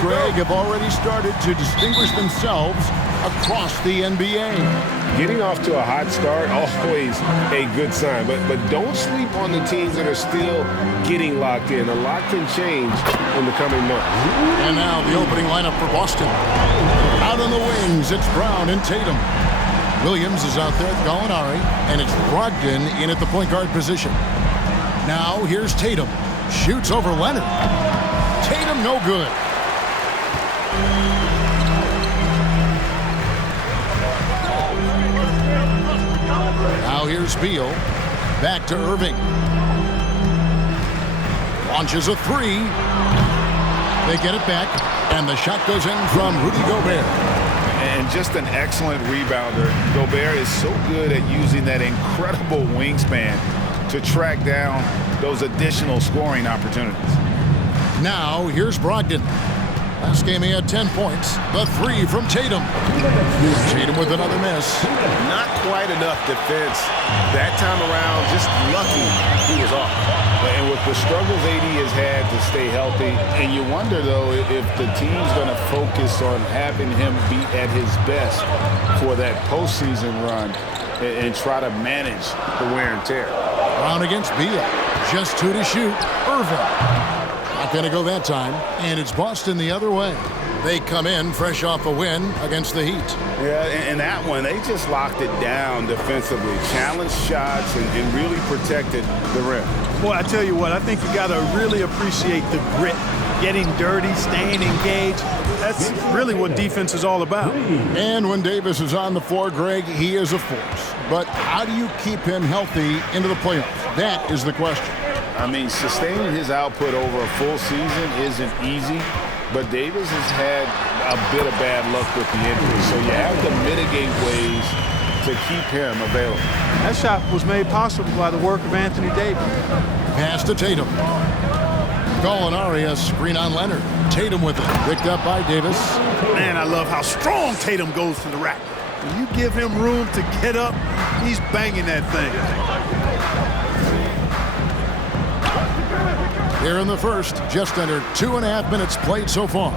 Greg, have already started to distinguish themselves across the NBA. Getting off to a hot start, always a good sign. But don't sleep on the teams that are still getting locked in. A lot can change in the coming months. And now the opening lineup for Boston. Out on the wings, it's Brown and Tatum. Williams is out there with Gallinari, and it's Brogdon in at the point guard position. Now here's Tatum. Shoots over Leonard. Tatum no good. Now here's Beal. Back to Irving. Launches a three. They get it back, and the shot goes in from Rudy Gobert. And just an excellent rebounder. Gobert is so good at using that incredible wingspan to track down those additional scoring opportunities. Now here's Brogdon. Last game he had 10 points. The three from Tatum. Tatum with another miss. Not quite enough defense that time around. Just lucky he was off. And with the struggles AD has had to stay healthy, and you wonder, though, if the team's going to focus on having him be at his best for that postseason run and try to manage the wear and tear. Brown against Beal. Just two to shoot. Irving. Not going to go that time. And it's Boston the other way. They come in fresh off a win against the Heat. Yeah, and that one, they just locked it down defensively. Challenged shots and really protected the rim. Boy, I tell you what, I think you got to really appreciate the grit. Getting dirty, staying engaged. That's really what defense is all about. And when Davis is on the floor, Greg, he is a force. But how do you keep him healthy into the playoffs? That is the question. I mean, sustaining his output over a full season isn't easy, but Davis has had a bit of bad luck with the injury, so you have to mitigate ways to keep him available. That shot was made possible by the work of Anthony Davis. Pass to Tatum. Gallinari, a screen on Leonard. Tatum with it, picked up by Davis. Man, I love how strong Tatum goes to the rack. When you give him room to get up, he's banging that thing. Here in the first, just under 2.5 minutes played so far.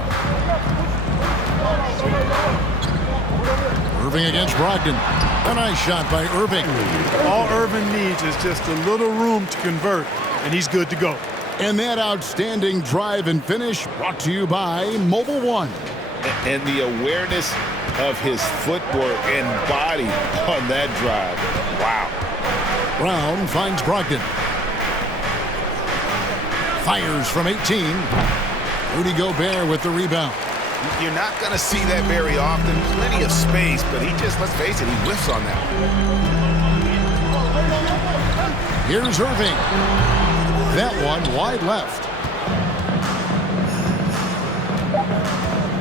Irving against Brogdon. A nice shot by Irving. All Irving needs is just a little room to convert, and he's good to go. And that outstanding drive and finish brought to you by Mobile One. And the awareness of his footwork and body on that drive. Wow. Brown finds Brogdon. Fires from 18. Rudy Gobert with the rebound. You're not going to see that very often. Plenty of space, but he just, let's face it, he whiffs on that. Here's Irving. That one wide left.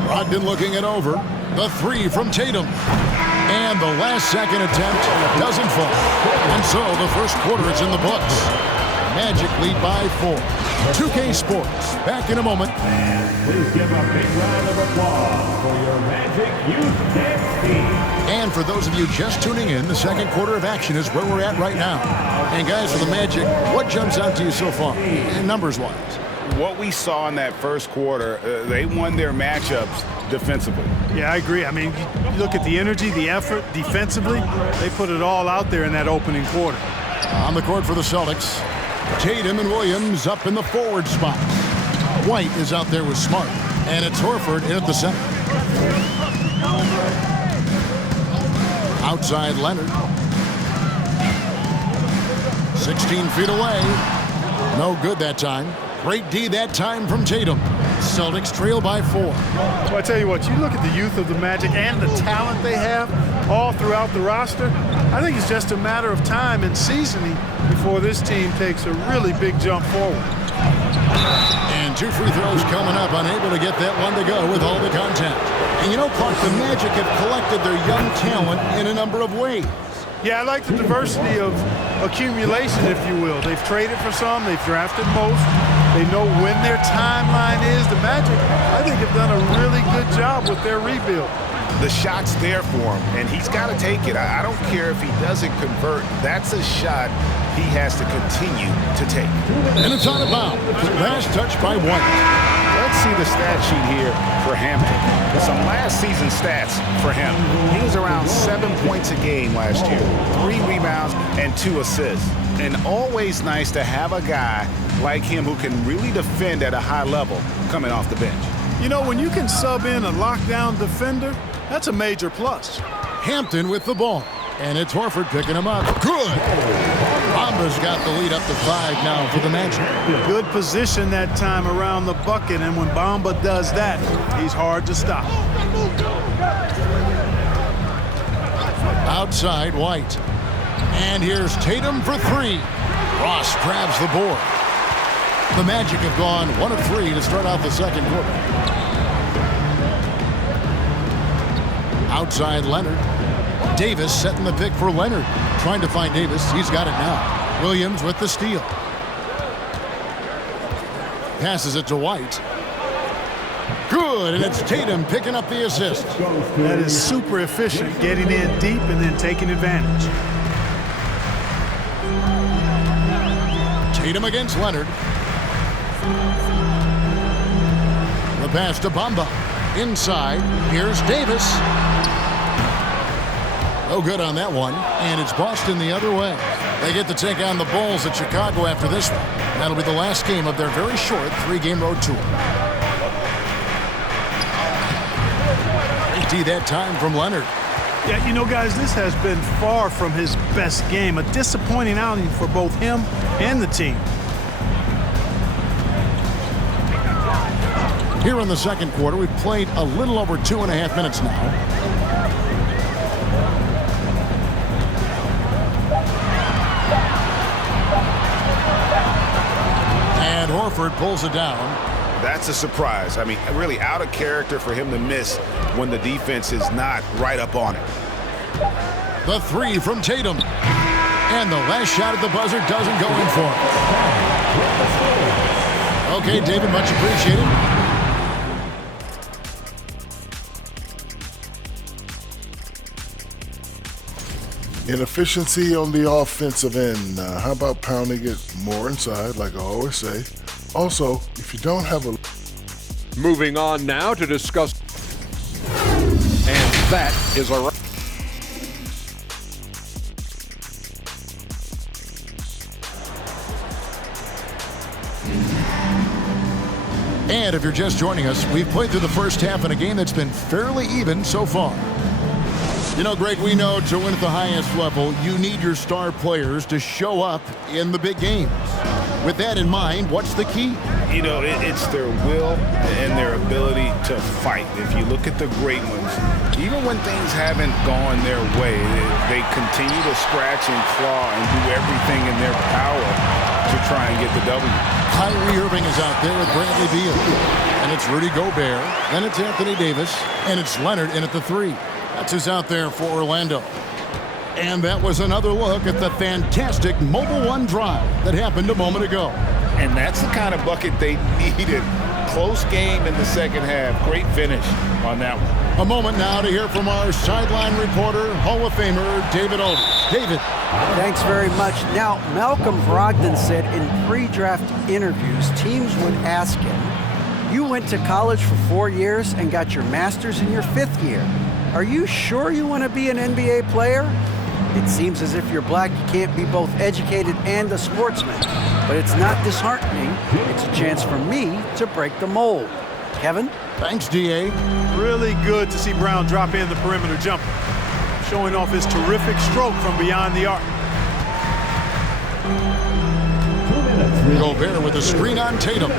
Brogdon looking it over. The three from Tatum. And the last second attempt doesn't fall. And so the first quarter is in the books. Magic lead by 4. 2K Sports, back in a moment. Please give a big round of applause for your Magic Youth Dance Team. And for those of you just tuning in, the second quarter of action is where we're at right now. And guys, for the Magic, what jumps out to you so far, numbers-wise? What we saw in that first quarter, they won their matchups defensively. Yeah, I agree. I mean, you look at the energy, the effort, defensively, they put it all out there in that opening quarter. On the court for the Celtics, Tatum and Williams up in the forward spot. White is out there with Smart, and it's Horford in at the center. Outside Leonard. 16 feet away. No good that time. Great D that time from Tatum. Celtics trail by 4. Well, I tell you what, you look at the youth of the Magic and the talent they have all throughout the roster. I think it's just a matter of time and seasoning before this team takes a really big jump forward. And 2 free throws coming up, unable to get that one to go with all the contact. And you know, Clark, the Magic have collected their young talent in a number of ways. Yeah, I like the diversity of accumulation, if you will. They've traded for some, they've drafted most. They know when their timeline is. The Magic, I think, have done a really good job with their rebuild. The shot's there for him, and he's got to take it. I don't care if he doesn't convert. That's a shot he has to continue to take. And it's out of bounds. Last touch by White. Well, let's see the stat sheet here for Hampton. Some last season stats for him. He was around 7 points a game last year, 3 rebounds and 2 assists. And always nice to have a guy like him who can really defend at a high level coming off the bench. You know, when you can sub in a lockdown defender, that's a major plus. Hampton with the ball. And it's Horford picking him up. Good. Bamba's got the lead up to 5 now for the Magic. Good position that time around the bucket, and when Bamba does that, he's hard to stop. Outside, White. And here's Tatum for 3. Ross grabs the board. The Magic have gone 1 of 3 to start out the second quarter. Outside, Leonard. Davis setting the pick for Leonard. Trying to find Davis. He's got it now. Williams with the steal. Passes it to White. Good, and it's Tatum picking up the assist. That is super efficient, getting in deep and then taking advantage. Tatum against Leonard. The pass to Bamba. Inside, here's Davis. No good on that one, and it's Boston the other way. They get to take on the Bulls at Chicago after this one. That'll be the last game of their very short 3-game road tour. Great D that time from Leonard. Yeah, you know, guys, this has been far from his best game. A disappointing outing for both him and the team. Here in the second quarter, we've played a little over 2.5 minutes now. And Horford pulls it down. That's a surprise. I mean, really out of character for him to miss when the defense is not right up on it. The 3 from Tatum. And the last shot at the buzzer doesn't go in for him. Okay, David, much appreciated. Inefficiency on the offensive end. How about pounding it more inside, like I always say? Also, if you don't have a... Moving on now to discuss... And that is a... And if you're just joining us, we've played through the first half in a game that's been fairly even so far. You know, Greg, we know to win at the highest level, you need your star players to show up in the big games. With that in mind, what's the key? You know, it's their will and their ability to fight. If you look at the great ones, even when things haven't gone their way, they continue to scratch and claw and do everything in their power to try and get the W. Kyrie Irving is out there with Bradley Beal. And it's Rudy Gobert. Then it's Anthony Davis. And it's Leonard in at the 3. That's who's out there for Orlando. And that was another look at the fantastic Mobile One drive that happened a moment ago. And that's the kind of bucket they needed. Close game in the second half. Great finish on that one. A moment now to hear from our sideline reporter, Hall of Famer David Aldridge. David. Thanks very much. Now, Malcolm Brogdon said in pre-draft interviews, teams would ask him, you went to college for 4 years and got your master's in your 5th year. Are you sure you want to be an NBA player? It seems as if you're black, you can't be both educated and a sportsman. But it's not disheartening. It's a chance for me to break the mold. Kevin? Thanks, D.A. Really good to see Brown drop in the perimeter jumper, showing off his terrific stroke from beyond the arc. Gobert with a screen on Tatum.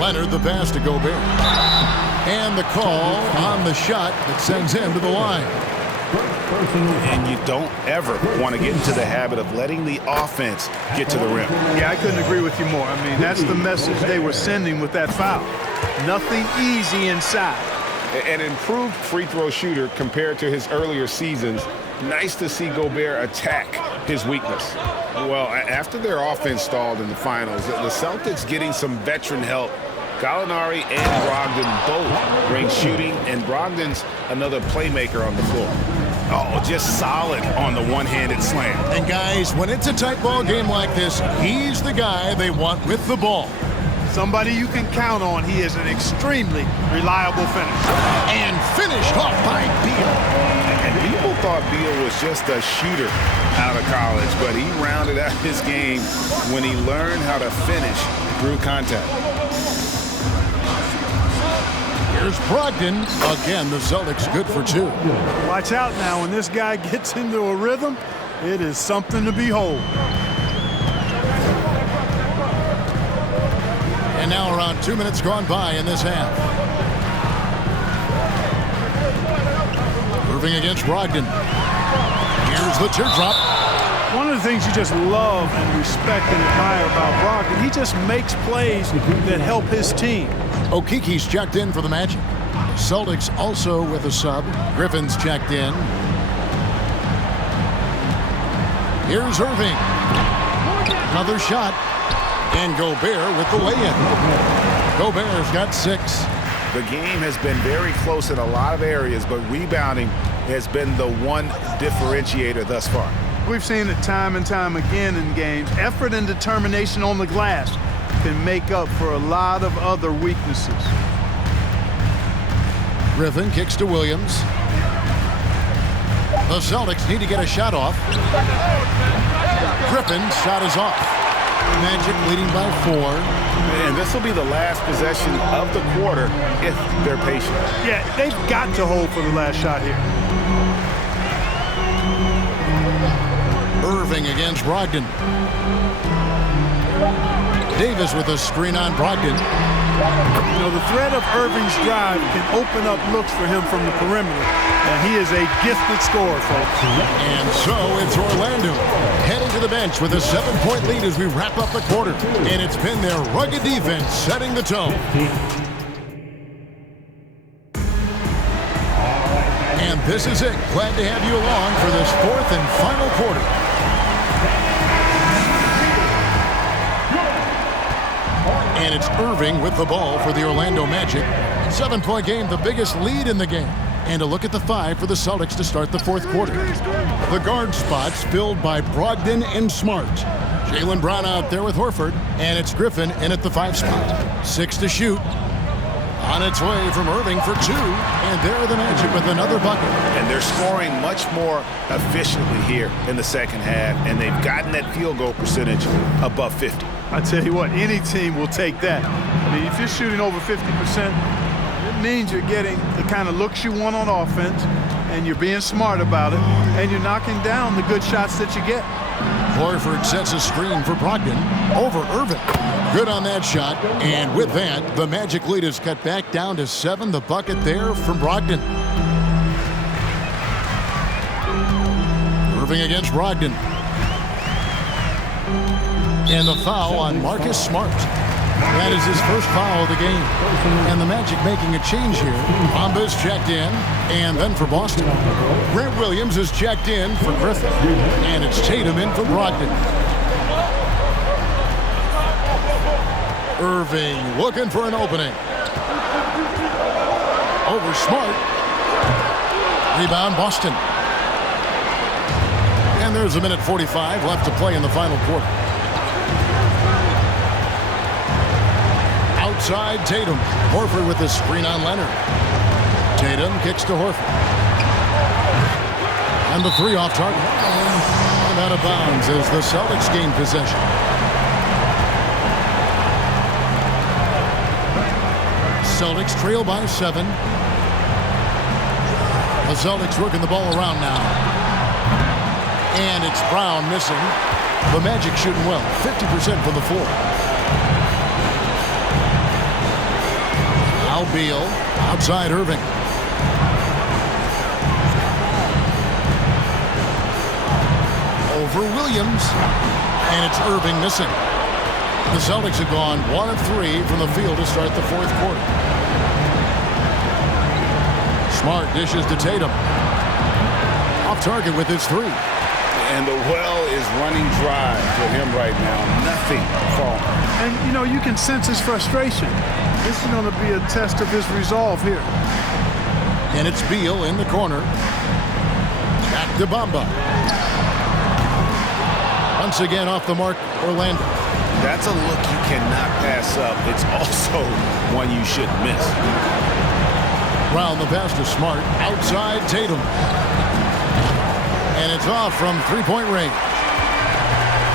Leonard the pass to Gobert. And the call on the shot that sends him to the line. And you don't ever want to get into the habit of letting the offense get to the rim. Yeah, I couldn't agree with you more. I mean, that's the message they were sending with that foul. Nothing easy inside. An improved free throw shooter compared to his earlier seasons. Nice to see Gobert attack his weakness. Well, after their offense stalled in the finals, the Celtics getting some veteran help. Gallinari and Brogdon both bring shooting, and Brogdon's another playmaker on the floor. Oh, just solid on the one-handed slam. And guys, when it's a tight ball game like this, he's the guy they want with the ball. Somebody you can count on. He is an extremely reliable finisher. And finished off by Beal. And people thought Beal was just a shooter out of college, but he rounded out his game when he learned how to finish through contact. Here's Brogdon. Again, the Celtics good for 2. Watch out now. When this guy gets into a rhythm, it is something to behold. And now around 2 minutes gone by in this half. Irving against Brogdon. Here's the teardrop. One of the things you just love and respect and admire about Brogdon, he just makes plays that help his team. Okeke's checked in for the Magic. Celtics also with a sub. Griffin's checked in. Here's Irving. Another shot. And Gobert with the lay-in. Gobert's got 6. The game has been very close in a lot of areas, but rebounding has been the one differentiator thus far. We've seen it time and time again in games. Effort and determination on the glass can make up for a lot of other weaknesses. Griffin kicks to Williams. The Celtics need to get a shot off. Griffin's shot is off. Magic leading by 4. And this will be the last possession of the quarter if they're patient. Yeah, they've got to hold for the last shot here. Irving against Brogdon. Davis with a screen on Brogdon. You know, the threat of Irving's drive can open up looks for him from the perimeter. And he is a gifted scorer, folks. And so it's Orlando heading to the bench with a 7-point lead as we wrap up the quarter. And it's been their rugged defense setting the tone. And this is it. Glad to have you along for this 4th and final quarter. And it's Irving with the ball for the Orlando Magic. 7-point game, the biggest lead in the game. And a look at the 5 for the Celtics to start the 4th quarter. The guard spots filled by Brogdon and Smart. Jaylen Brown out there with Horford. And it's Griffin in at the 5 spot. 6 to shoot. On its way from Irving for 2. And there are the Magic with another bucket. And they're scoring much more efficiently here in the second half. And they've gotten that field goal percentage above 50. I tell you what, any team will take that. I mean, if you're shooting over 50%, it means you're getting the kind of looks you want on offense, and you're being smart about it, and you're knocking down the good shots that you get. Horford sets a screen for Brogdon over Irving. Good on that shot, and with that, the Magic lead is cut back down to 7. The bucket there from Brogdon. Irving against Brogdon. And the foul on Marcus Smart. That is his first foul of the game. And the Magic making a change here. Bamba's checked in, and then for Boston. Grant Williams is checked in for Griffin. And it's Tatum in for Brogdon. Irving looking for an opening. Over Smart. Rebound Boston. And there's a minute 45 left to play in the final quarter. Outside Tatum. Horford with the screen on Leonard. Tatum kicks to Horford. And the 3 off target. And out of bounds as the Celtics gain possession. Celtics trail by 7. The Celtics working the ball around now. And it's Brown missing. The Magic shooting well. 50% from the floor. Beal outside Irving. Over Williams. And it's Irving missing. The Celtics have gone 1 of 3 from the field to start the 4th quarter. Smart dishes to Tatum. Off target with his 3. And the well is running dry for him right now. Nothing falling. And, you know, you can sense his frustration. This is going to be a test of his resolve here. And it's Beal in the corner. Back to Bamba. Once again off the mark, Orlando. That's a look you cannot pass up. It's also one you shouldn't miss. Brown, the pass to Smart. Outside Tatum. And it's off from three-point range.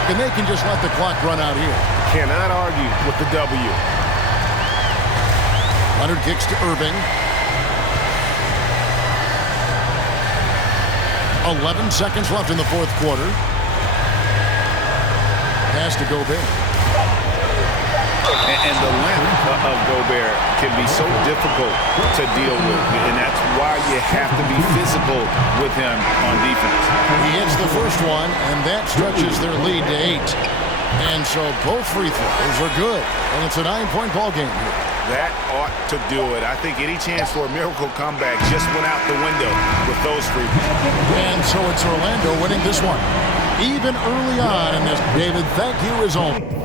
And they can just let the clock run out here. Cannot argue with the W. Leonard kicks to Irving. 11 seconds left in the fourth quarter. Pass to Gobert. And the length of Gobert can be so difficult to deal with. And that's why you have to be physical with him on defense. He hits the first one, and that stretches their lead to 8. And so both free throws are good. And it's a 9-point ball game here. That ought to do it. I think any chance for a miracle comeback just went out the window with those free throws. And so it's Orlando winning this one. Even early on in this, David, thank you as always.